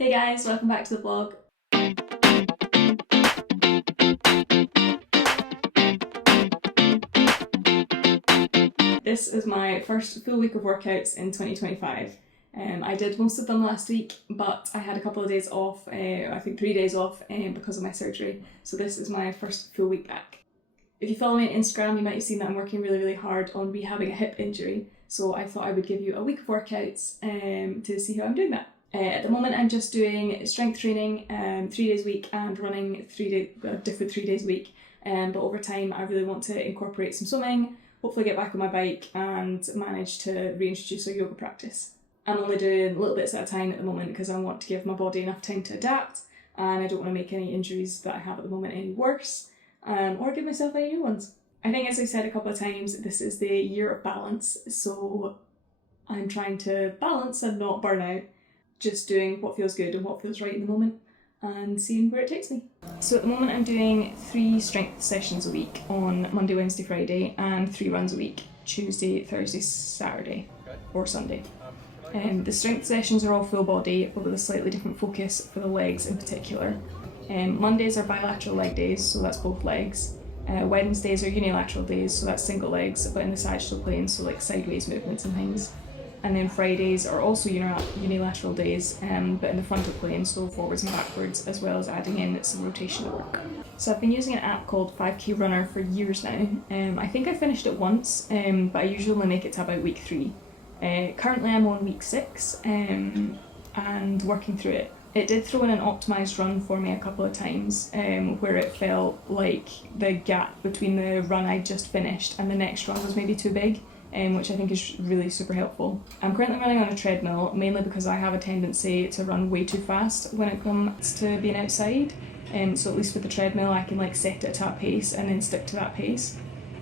Hey guys, welcome back to the vlog. This is my first full week of workouts in 2025. I did most of them last week, but I had a couple of days off, I think 3 days off because of my surgery. So this is my first full week back. If you follow me on Instagram, you might have seen that I'm working really hard on rehabbing a hip injury. So I thought I would give you a week of workouts to see how I'm doing that. At the moment, I'm just doing strength training 3 days a week and running different 3 days a week. But over time, I really want to incorporate some swimming, hopefully get back on my bike and manage to reintroduce a yoga practice. I'm only doing little bits at a time at the moment because I want to give my body enough time to adapt, and I don't want to make any injuries that I have at the moment any worse, or give myself any new ones. I think, as I said a couple of times, this is the year of balance, so I'm trying to balance and not burn out, just doing what feels good and what feels right in the moment and seeing where it takes me. So at the moment I'm doing 3 strength sessions a week on Monday, Wednesday, Friday, and 3 runs a week, Tuesday, Thursday, Saturday, or Sunday. The strength sessions are all full body, but with a slightly different focus for the legs in particular. Mondays are bilateral leg days, so that's both legs. Wednesdays are unilateral days, so that's single legs, but in the sagittal plane, so like sideways movements and things. And then Fridays are also unilateral days, but in the frontal plane, so forwards and backwards, as well as adding in some rotational work. So I've been using an app called 5K Runner for years now. I think I finished it once, but I usually only make it to about week 3. Currently I'm on week 6 and working through it. It did throw in an optimised run for me a couple of times, where it felt like the gap between the run I just finished and the next run was maybe too big. Which I think is really super helpful. I'm currently running on a treadmill, mainly because I have a tendency to run way too fast when it comes to being outside. So at least with the treadmill I can like set it to a pace and then stick to that pace,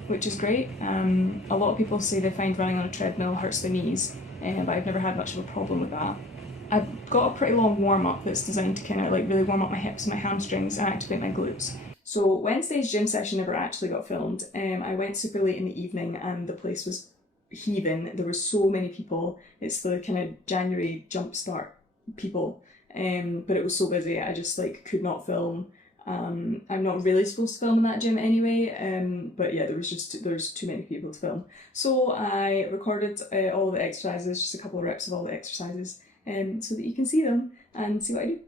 which is great. A lot of people say they find running on a treadmill hurts their knees, but I've never had much of a problem with that. I've got a pretty long warm-up that's designed to kind of like really warm up my hips and my hamstrings and activate my glutes. So Wednesday's gym session never actually got filmed. I went super late in the evening and the place was heaving. There were so many people. It's the kind of January jumpstart people, but it was so busy I just like could not film. I'm not really supposed to film in that gym anyway, but yeah, there's too many people to film. So I recorded all the exercises, just a couple of reps of all the exercises, so that you can see them and see what I do.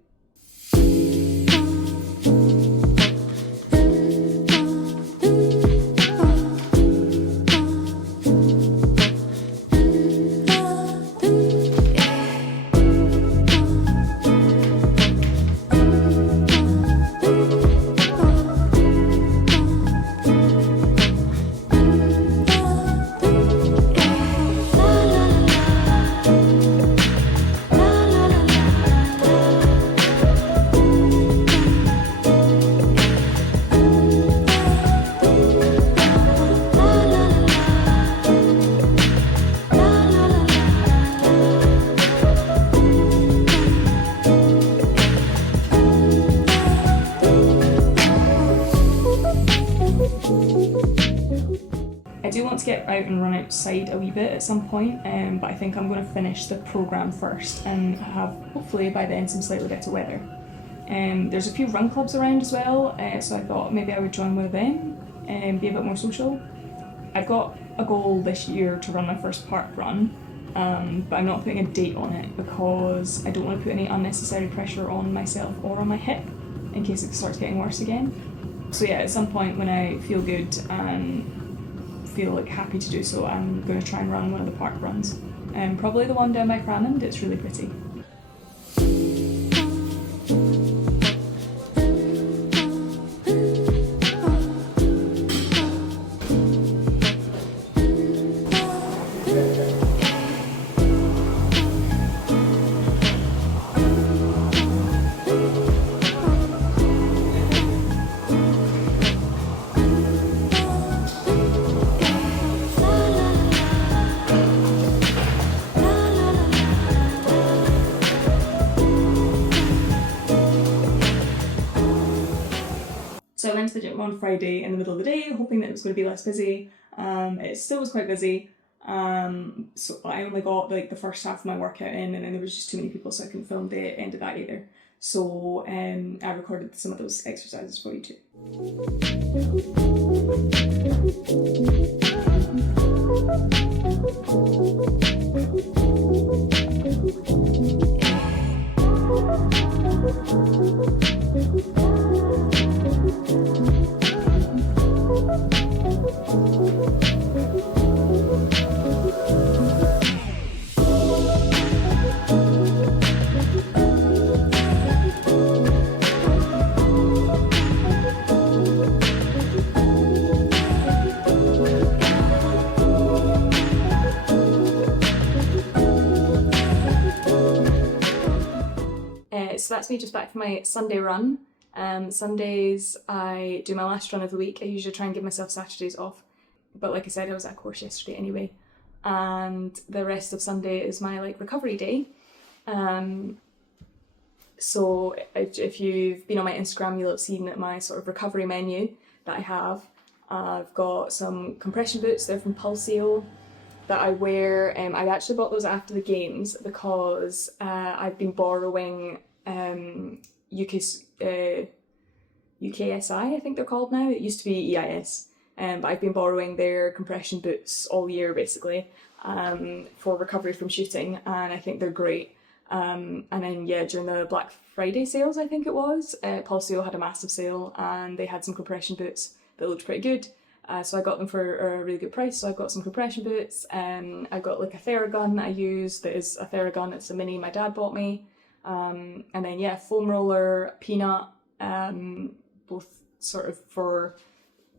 I do want to get out and run outside a wee bit at some point, but I think I'm going to finish the programme first and have, hopefully by then, some slightly better weather. There's a few run clubs around as well, so I thought maybe I would join one of them and be a bit more social. I've got a goal this year to run my first park run, but I'm not putting a date on it because I don't want to put any unnecessary pressure on myself or on my hip in case it starts getting worse again. So yeah, at some point when I feel good and feel like happy to do so, I'm going to try and run one of the park runs. Probably the one down by Cramond. It's really pretty. So I went to the gym on Friday in the middle of the day, hoping that it was going to be less busy. It still was quite busy, So I only got like the first half of my workout in, and then there was just too many people, so I couldn't film the end of that either. So I recorded some of those exercises for you too. So that's me just back from my Sunday run. Sundays I do my last run of the week. I usually try and give myself Saturdays off, but like I said, I was at a course yesterday anyway. And the rest of Sunday is my like recovery day. So if you've been on my Instagram, you'll have seen my sort of recovery menu that I have. I've got some compression boots. They're from Pulseo that I wear. I actually bought those after the games because I've been borrowing UKSI, I think they're called now. It used to be EIS, but I've been borrowing their compression boots all year basically for recovery from shooting, and I think they're great. And then during the Black Friday sales, I think it was, Pulseo had a massive sale and they had some compression boots that looked pretty good. So I got them for a really good price. So I've got some compression boots. I've got like a Theragun that I use that is a Theragun. It's a mini my dad bought me. And then foam roller, peanut, both sort of for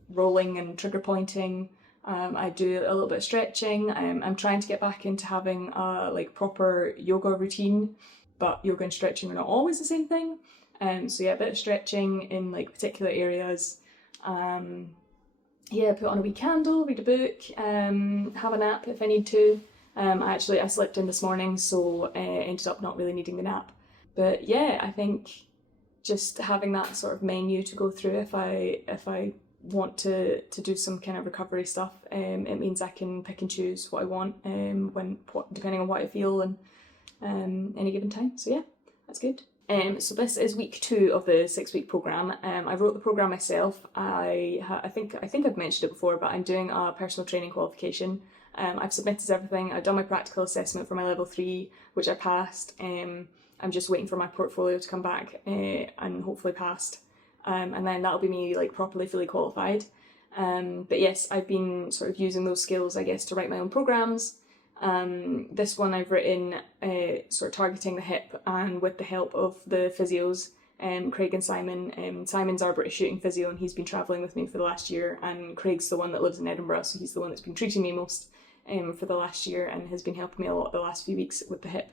rolling and trigger pointing. I do a little bit of stretching. I'm trying to get back into having a like proper yoga routine, but yoga and stretching are not always the same thing. So a bit of stretching in like particular areas. Put on a wee candle, read a book, have a nap if I need to. I slept in this morning, so ended up not really needing the nap. But I think just having that sort of menu to go through if I want to do some kind of recovery stuff, it means I can pick and choose what I want depending on what I feel and any given time. So that's good. So this is week 2 of the 6-week program. I wrote the program myself. I think I've mentioned it before, but I'm doing a personal training qualification. I've submitted everything. I've done my practical assessment for my level 3, which I passed. I'm just waiting for my portfolio to come back and hopefully passed. And then that'll be me like properly fully qualified. But yes, I've been sort of using those skills, I guess, to write my own programs. This one I've written sort of targeting the hip, and with the help of the physios, Craig and Simon. Simon's our British shooting physio, and he's been travelling with me for the last year, and Craig's the one that lives in Edinburgh, so he's the one that's been treating me most for the last year and has been helping me a lot the last few weeks with the hip.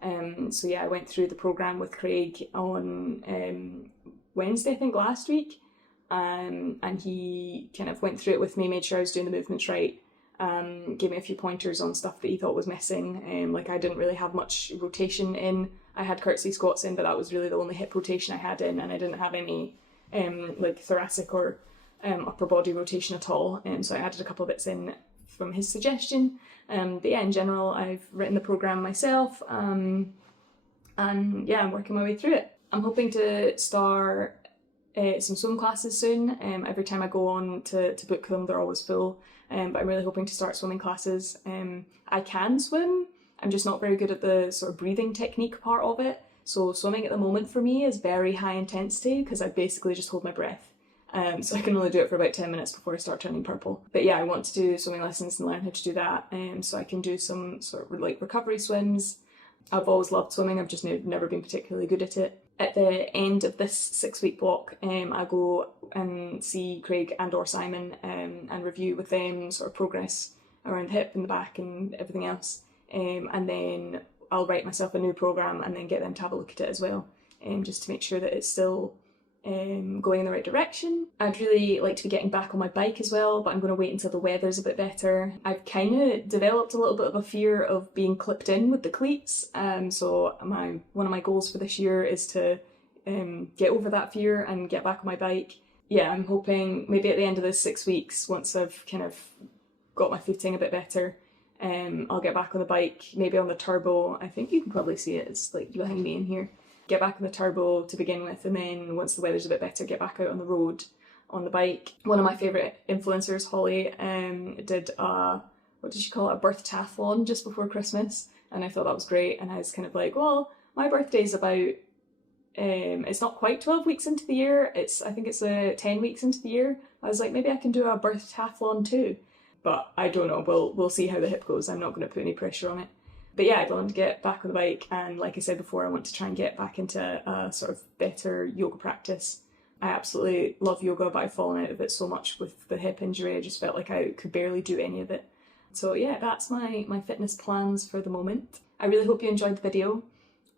I went through the programme with Craig on Wednesday, I think, last week, and he kind of went through it with me, made sure I was doing the movements right, gave me a few pointers on stuff that he thought was missing. Like I didn't really have much rotation in. I had curtsy squats in, but that was really the only hip rotation I had in, and I didn't have any like thoracic or upper body rotation at all. So I added a couple of bits in from his suggestion. But in general, I've written the program myself, and I'm working my way through it. I'm hoping to start some swim classes soon. Every time I go on to book them, they're always full. But I'm really hoping to start swimming classes. I can swim, I'm just not very good at the sort of breathing technique part of it. So swimming at the moment for me is very high intensity because I basically just hold my breath. So I can only do it for about 10 minutes before I start turning purple. But I want to do swimming lessons and learn how to do that. So I can do some sort of like recovery swims. I've always loved swimming, I've just never been particularly good at it. At the end of this 6-week block, I go and see Craig and or Simon and review with them sort of progress around the hip and the back and everything else. And then I'll write myself a new programme and then get them to have a look at it as well, just to make sure that it's still going in the right direction. I'd really like to be getting back on my bike as well, but I'm going to wait until the weather's a bit better. I've kind of developed a little bit of a fear of being clipped in with the cleats, so one of my goals for this year is to get over that fear and get back on my bike. I'm hoping maybe at the end of this 6 weeks, once I've kind of got my footing a bit better, I'll get back on the bike, maybe on the turbo. I think you can probably see it, it's like behind me in here. Get back on the turbo to begin with, and then once the weather's a bit better, get back out on the road on the bike. One of my favourite influencers, Holly, did a, what did she call it, a birth tathlon just before Christmas, and I thought that was great, and I was kind of like, well, my birthday's about, it's not quite 12 weeks into the year, I think it's 10 weeks into the year. I was like, maybe I can do a birth tathlon too. But I don't know, we'll see how the hip goes. I'm not going to put any pressure on it. But yeah, I want to get back on the bike, and like I said before, I want to try and get back into a sort of better yoga practice. I absolutely love yoga, but I've fallen out of it so much with the hip injury. I just felt like I could barely do any of it. So yeah, that's my fitness plans for the moment. I really hope you enjoyed the video.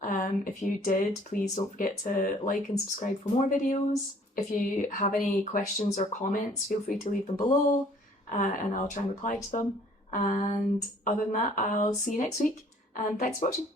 If you did, please don't forget to like and subscribe for more videos. If you have any questions or comments, feel free to leave them below. And I'll try and reply to them. And other than that, I'll see you next week, and thanks for watching.